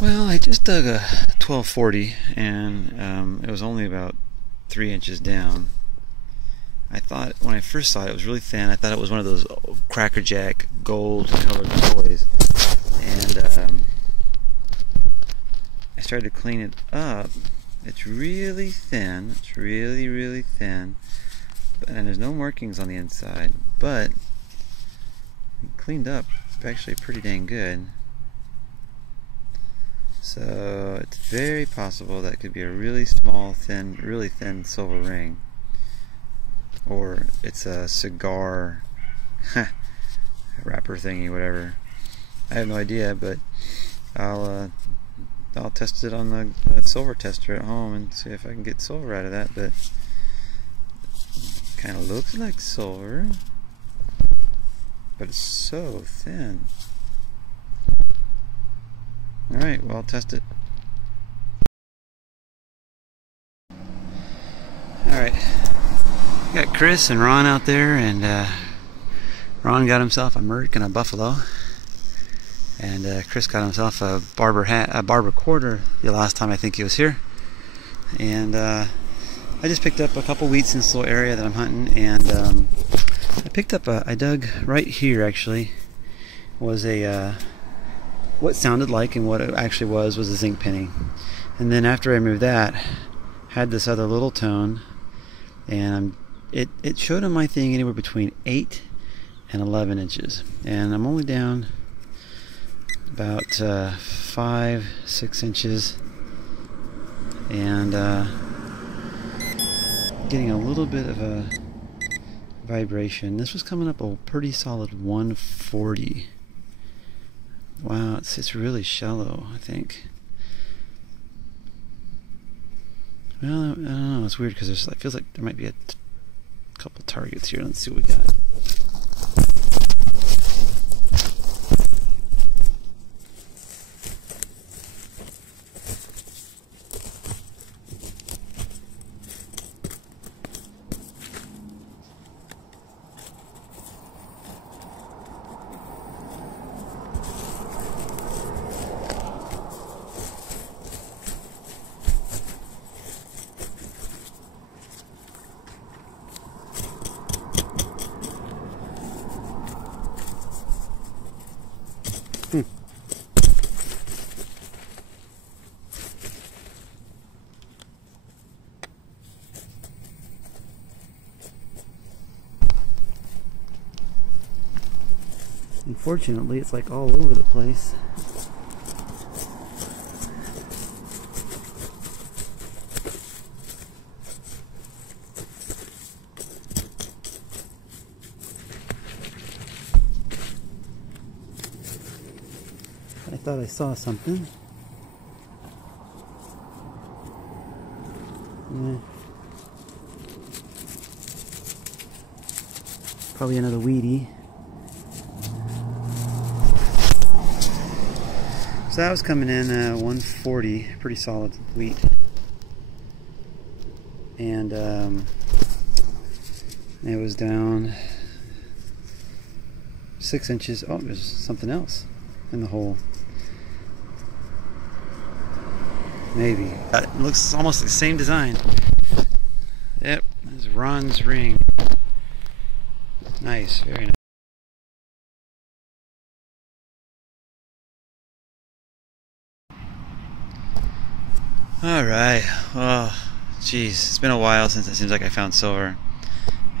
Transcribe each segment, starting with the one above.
Well, I just dug a 1240 and it was only about 3 inches down. I thought, when I first saw it, it was really thin. I thought it was one of those Cracker Jack gold colored toys. And I started to clean it up. It's really thin. It's really, really thin. And there's no markings on the inside. But cleaned up actually pretty dang good. So it's very possible that could be a really small, thin, really thin silver ring. Or it's a cigar wrapper thingy, whatever. I have no idea, but I'll test it on the silver tester at home and see if I can get silver out of that. But kind of looks like silver, but it's so thin. Alright, well, I'll test it. Alright, got Chris and Ron out there, and Ron got himself a Merc and a Buffalo, and Chris got himself a barber quarter the last time I think he was here. And I just picked up a couple wheats in this little area that I'm hunting, and I picked up I dug right here actually, was a what sounded like, and what it actually was a zinc penny. And then after I removed that, had this other little tone, and it showed on my thing anywhere between 8 and 11 inches, and I'm only down about 5-6 inches, and getting a little bit of a vibration. This was coming up a pretty solid 140. Wow, it's really shallow, I think. Well, I don't know, it's weird because it feels like there might be a couple targets here. Let's see what we got. Unfortunately, it's like all over the place. I thought I saw something. Yeah. Probably another wheatie. So that was coming in 140, pretty solid wheat. And it was down 6 inches. Oh, there's something else in the hole. Maybe. It looks almost the same design. Yep, there's Ron's ring. Nice, very nice. Alright, well, geez, it's been a while since it seems like I found silver.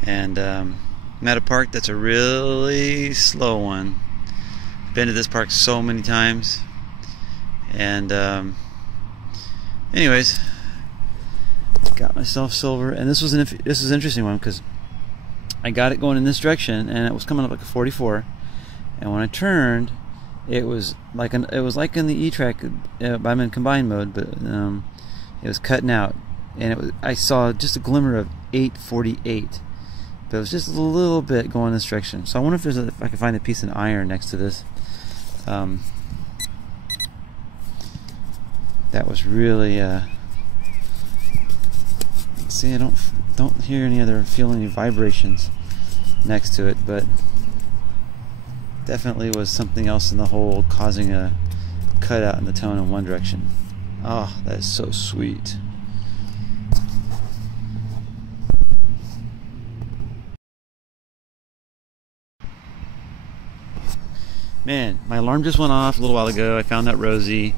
And I'm at a park that's a really slow one. Been to this park so many times. And anyways, got myself silver, and this was an interesting one because I got it going in this direction, and it was coming up like a 44. And when I turned, it was like in the e-trac, I'm in combined mode, but it was cutting out, and I saw just a glimmer of 848, but it was just a little bit going this direction. So I wonder if I can find a piece of iron next to this. That was really see, I don't hear feel any vibrations next to it, but definitely was something else in the hole causing a cut out in the tone in one direction. Oh, that is so sweet. Man, my alarm just went off a little while ago. I found that Rosie.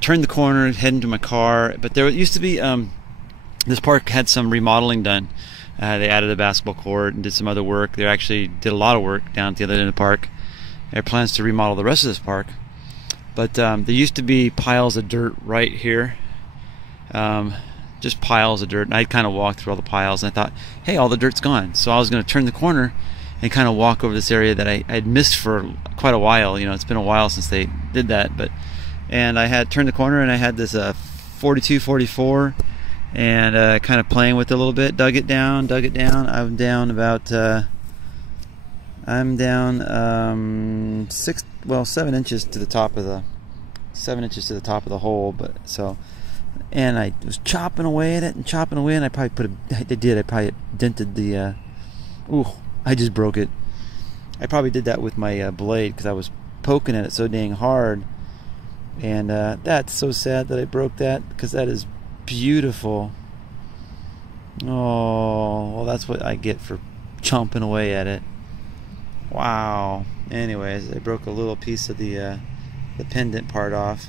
Turned the corner, heading to my car. But there used to be, this park had some remodeling done. They added a basketball court and did some other work. They actually did a lot of work down at the other end of the park. There are plans to remodel the rest of this park. But there used to be piles of dirt right here. Just piles of dirt. And I kind of walked through all the piles and I thought, hey, all the dirt's gone. So I was going to turn the corner and kind of walk over this area that I'd missed for quite a while. You know, it's been a while since they did that. And I had turned the corner and I had this 42, 44 and kind of playing with it a little bit. Dug it down. I'm down about, 7 inches to the top of the 7 inches to the top of the hole. But so, and I was chopping away at it and I probably I probably dented the I just broke it. I probably did that with my blade because I was poking at it so dang hard. And that's so sad that I broke that because that is beautiful. Oh, well, that's what I get for chomping away at it. Wow. Anyways, I broke a little piece of the pendant part off.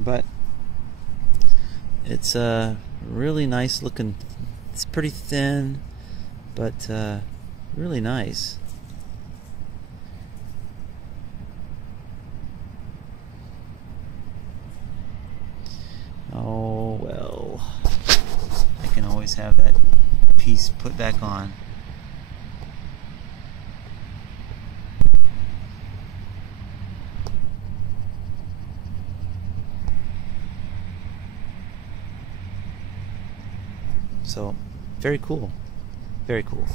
But it's really nice looking. It's pretty thin, but really nice. Oh well, I can always have that piece put back on. So, very cool. Very cool.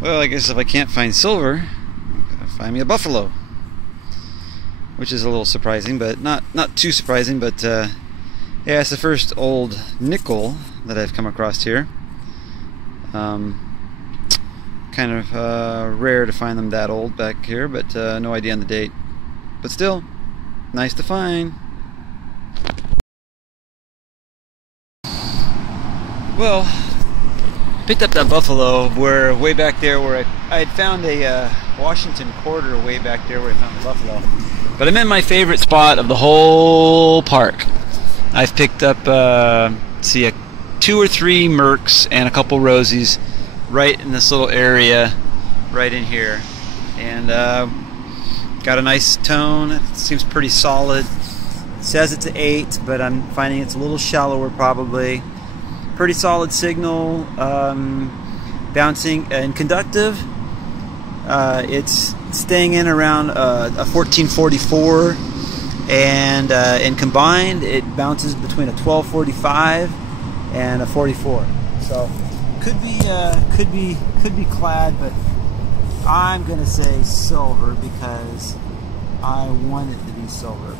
Well, I guess if I can't find silver, I'm gonna find me a buffalo, which is a little surprising, but not too surprising. But yeah, it's the first old nickel that I've come across here. Kind of rare to find them that old back here, but no idea on the date. But still, nice to find. Well, picked up that buffalo where way back there where I had found a Washington quarter way back there where I found the buffalo. But I'm in my favorite spot of the whole park. I've picked up, see, 2 or 3 Mercs and a couple Rosies right in this little area right in here. And got a nice tone. It seems pretty solid. It says it's an 8, but I'm finding it's a little shallower probably. Pretty solid signal, bouncing and conductive. It's staying in around a 1444, and combined it bounces between a 1245 and a 44. So could be clad, but I'm gonna say silver because I want it to be silver.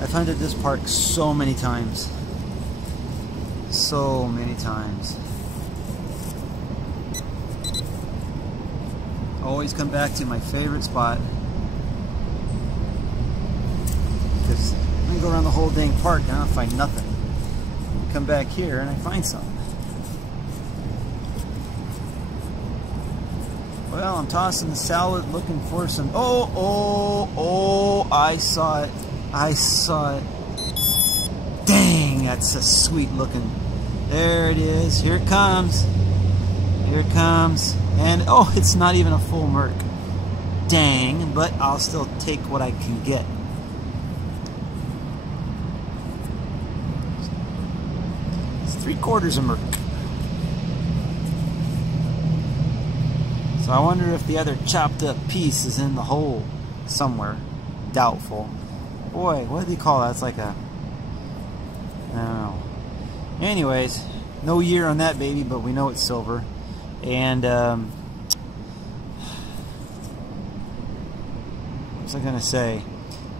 I've hunted this park so many times. So many times. Always come back to my favorite spot. Because I can go around the whole dang park and I don't find nothing. Come back here and I find something. Well, I'm tossing the salad looking for some. Oh, I saw it. I saw it. Dang, that's a sweet looking. There it is. Here it comes. Here it comes. And oh, it's not even a full Merc. Dang, but I'll still take what I can get. It's 3/4 a Merc. So I wonder if the other chopped up piece is in the hole somewhere. Doubtful. Boy, what do you call that? It's like a, I don't know. Anyways, no year on that baby, but we know it's silver. And what was I gonna say?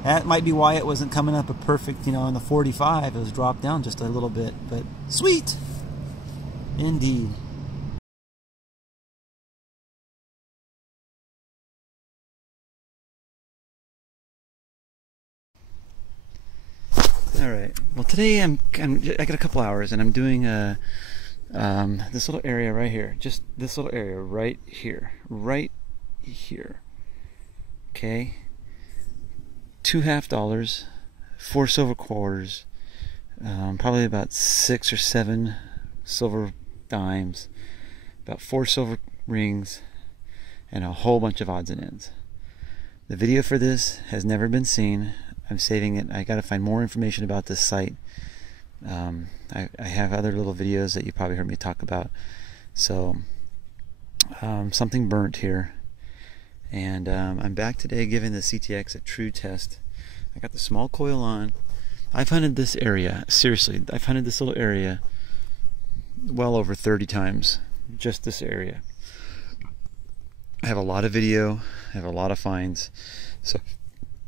That might be why it wasn't coming up a perfect, you know, on the 45. It was dropped down just a little bit, but sweet, indeed. All right. Well, today I got a couple hours, and I'm doing this little area right here. Just this little area right here, right here. Okay. $2.50, 4 silver quarters, probably about 6 or 7 silver dimes, about 4 silver rings, and a whole bunch of odds and ends. The video for this has never been seen. I'm saving it. I gotta find more information about this site. I have other little videos that you probably heard me talk about. So something burnt here, and I'm back today giving the CTX a true test. I got the small coil on. I've hunted this area, seriously, I've hunted this little area well over 30 times, just this area. I have a lot of video, I have a lot of finds, so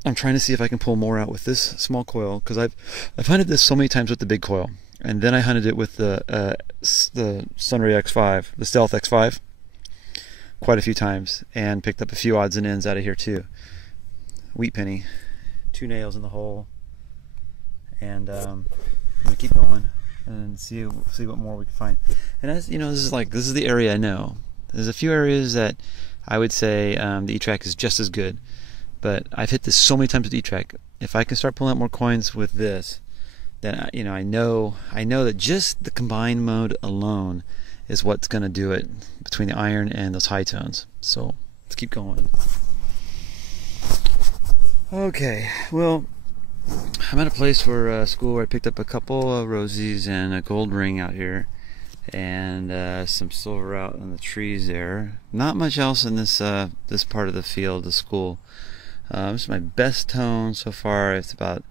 I'm trying to see if I can pull more out with this small coil, because I've hunted this so many times with the big coil, and then I hunted it with the Sunray X5, the Stealth X5, quite a few times, and picked up a few odds and ends out of here too. Wheat penny, 2 nails in the hole, and I'm gonna keep going and see what more we can find. And as you know, this is the area I know. There's a few areas that I would say the e-trac is just as good, but I've hit this so many times with e-trac. If I can start pulling out more coins with this, then I know that just the combined mode alone is what's going to do it between the iron and those high tones. So let's keep going. Okay, well, I'm at a place where school where I picked up a couple of rosies and a gold ring out here, and some silver out in the trees there. Not much else in this this part of the field, the school. This is my best tone so far. It's about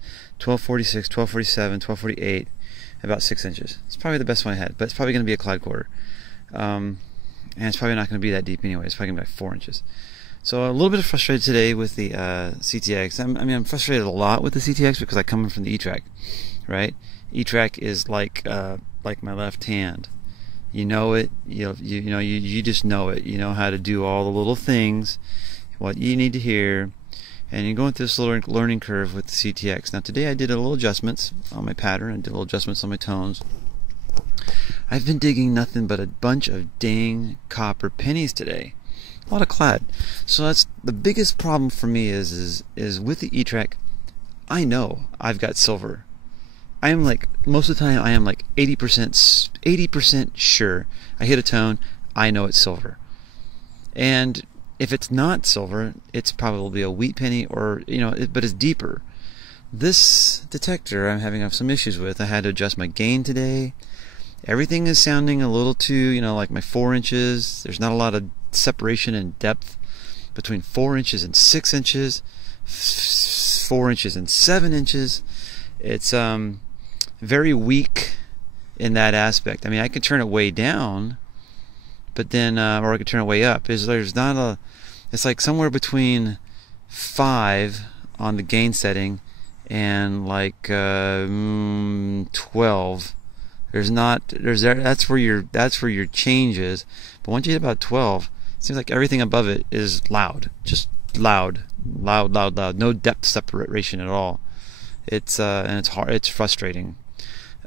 1246, 1247, 1248, about 6 inches. It's probably the best one I had, but it's probably going to be a Clyde quarter. And it's probably not going to be that deep anyway. It's probably going to be like 4 inches. So a little bit frustrated today with the CTX. I'm frustrated a lot with the CTX because I come from the e-trac, right? E-trac is like my left hand. You know it. You just know it. You know how to do all the little things, what you need to hear. And you're going through this little learning curve with the CTX. Now today I did a little adjustments on my pattern. I did a little adjustments on my tones. I've been digging nothing but a bunch of dang copper pennies today. A lot of clad. So that's the biggest problem for me is with the e-trac. I know I've got silver. I am like, most of the time I am like 80% sure. I hit a tone, I know it's silver. And if it's not silver, it's probably a wheat penny, or but it's deeper. This detector I'm having some issues with. I had to adjust my gain today. Everything is sounding a little too, like my 4 inches. There's not a lot of separation and depth between 4 inches and 6 inches, 4 inches and 7 inches. It's very weak in that aspect. I mean, I can turn it way down, but then or I could turn it way up. There's not a, it's like somewhere between 5 on the gain setting and like 12. That's where your change is. But once you hit about 12, it seems like everything above it is loud, just loud. No depth separation at all. It's and it's hard. It's frustrating.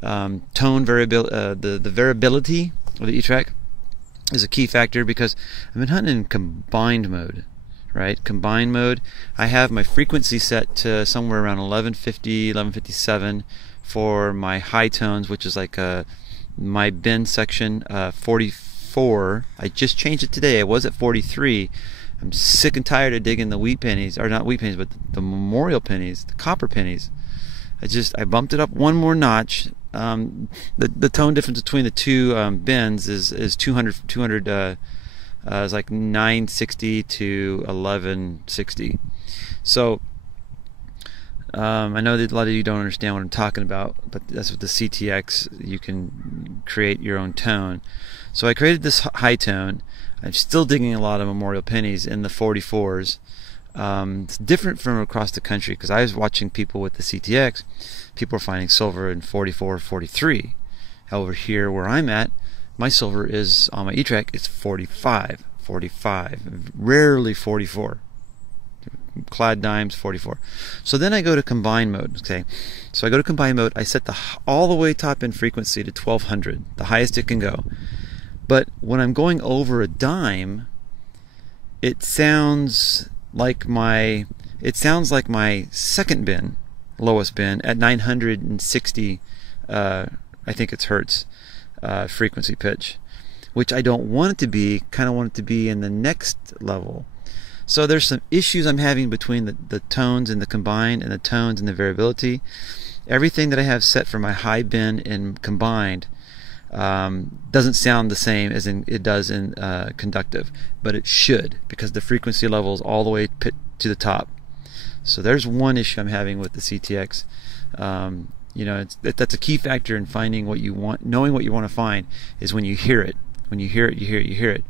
Tone variability, the variability of the e-trac is a key factor because I've been hunting in combined mode, right? Combined mode. I have my frequency set to somewhere around 1150, 1157 for my high tones, which is like my bend section 44. I just changed it today. I was at 43. I'm sick and tired of digging the wheat pennies, or not wheat pennies, but the memorial pennies, the copper pennies. I bumped it up one more notch. The tone difference between the two bends is 200 is like 960 to 1160. So I know that a lot of you don't understand what I'm talking about, but that's with the CTX. You can create your own tone. So I created this high tone. I'm still digging a lot of memorial pennies in the 44s. It's different from across the country, because I was watching people with the CTX. People are finding silver in 44, 43. However, here where I'm at, my silver is on my e-trac. It's 45, rarely 44. Clad dimes 44. So then I go to combine mode. Okay, so I go to combine mode. I set the all the way top end frequency to 1200, the highest it can go. But when I'm going over a dime, it sounds like my second bin, lowest bin, at 960. I think it's hertz frequency pitch, which I don't want it to be. Kind of want it to be in the next level. So there's some issues I'm having between the tones and the combined and the tones and the variability. Everything that I have set for my high bin and combined doesn't sound the same as it does in conductive, but it should, because the frequency level is all the way to the top. So there's one issue I'm having with the CTX. You know, that's a key factor in finding what you want. Knowing what you want to find is when you hear it. When you hear it, you hear it.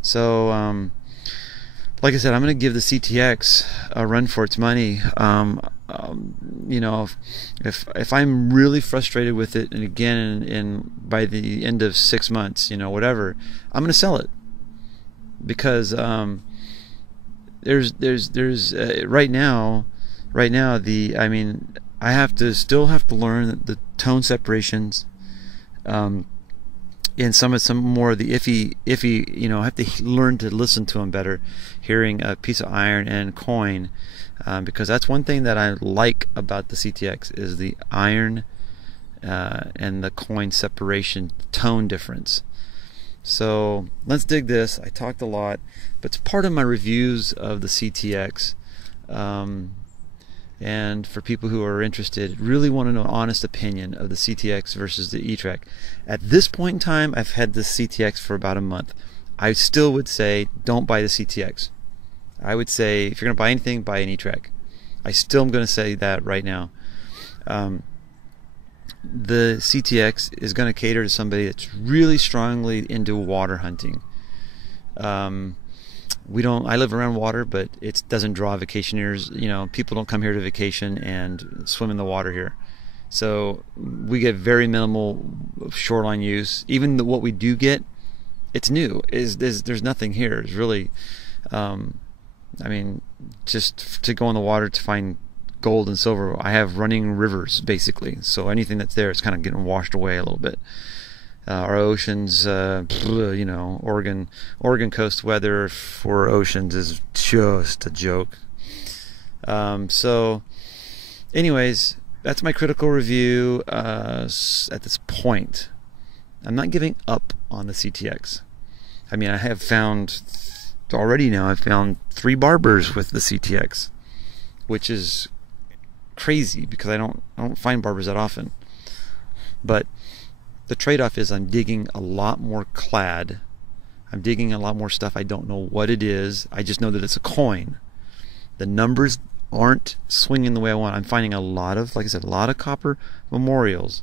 So like I said, I'm going to give the CTX a run for its money. You know, if I'm really frustrated with it, and again, by the end of 6 months, you know, whatever, I'm going to sell it, because there's right now I mean, I still have to learn the tone separations. And some more of the iffy, you know, I have to learn to listen to them better, hearing a piece of iron and coin, because that's one thing that I like about the CTX is the iron and the coin separation, tone difference. So let's dig this. I talked a lot, but it's part of my reviews of the CTX. And for people who are interested, really want to know an honest opinion of the CTX versus the e-trac. At this point in time, I've had the CTX for about a month. I still would say don't buy the CTX. I would say if you're going to buy anything, buy an e-trac. I still am going to say that right now. The CTX is going to cater to somebody that's really strongly into water hunting. I live around water, but it doesn't draw vacationers. You know, people don't come here to vacation and swim in the water here. So we get very minimal shoreline use. Even what we do get, it's new. There's nothing here. It's really, I mean, just to go in the water to find gold and silver, I have running rivers basically. So anything that's there is kind of getting washed away a little bit. Our oceans, you know, Oregon coast weather for oceans is just a joke. So anyways, that's my critical review at this point. I'm not giving up on the CTX. I mean, I have found already now, I've found 3 barbers with the CTX, which is crazy because I don't find barbers that often. But the trade-off is I'm digging a lot more clad. I'm digging a lot more stuff. I don't know what it is. I just know that it's a coin. The numbers aren't swinging the way I want. I'm finding a lot of, like I said, a lot of copper memorials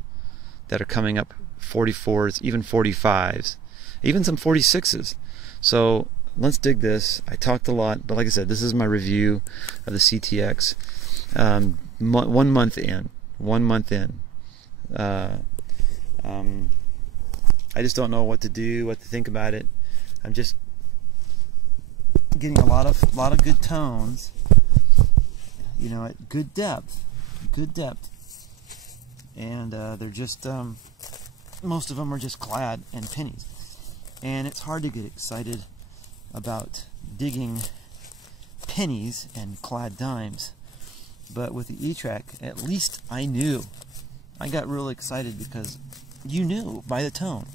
that are coming up, 44s, even 45s, even some 46s. So let's dig this. I talked a lot, but like I said, this is my review of the CTX. 1 month in. 1 month in. I just don't know what to do, what to think about it. I'm just getting a lot of good tones, you know, at good depth, and they're just most of them are just clad and pennies, and it's hard to get excited about digging pennies and clad dimes. But with the e-trac, at least I knew. I got really excited because you knew by the tone.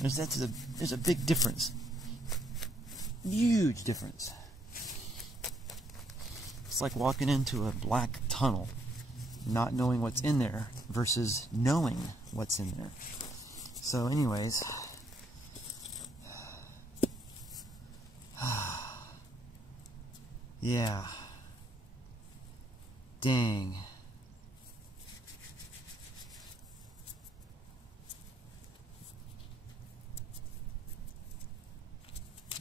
There's a big difference. Huge difference. It's like walking into a black tunnel, not knowing what's in there versus knowing what's in there. So anyways, yeah. Dang.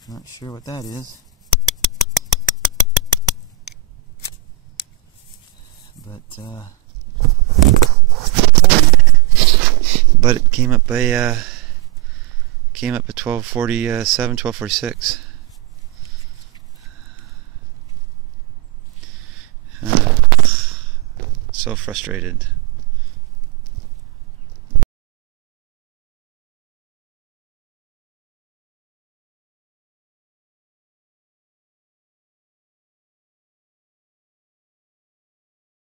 Not sure what that is. But it came up a 1247, 1246. So frustrated.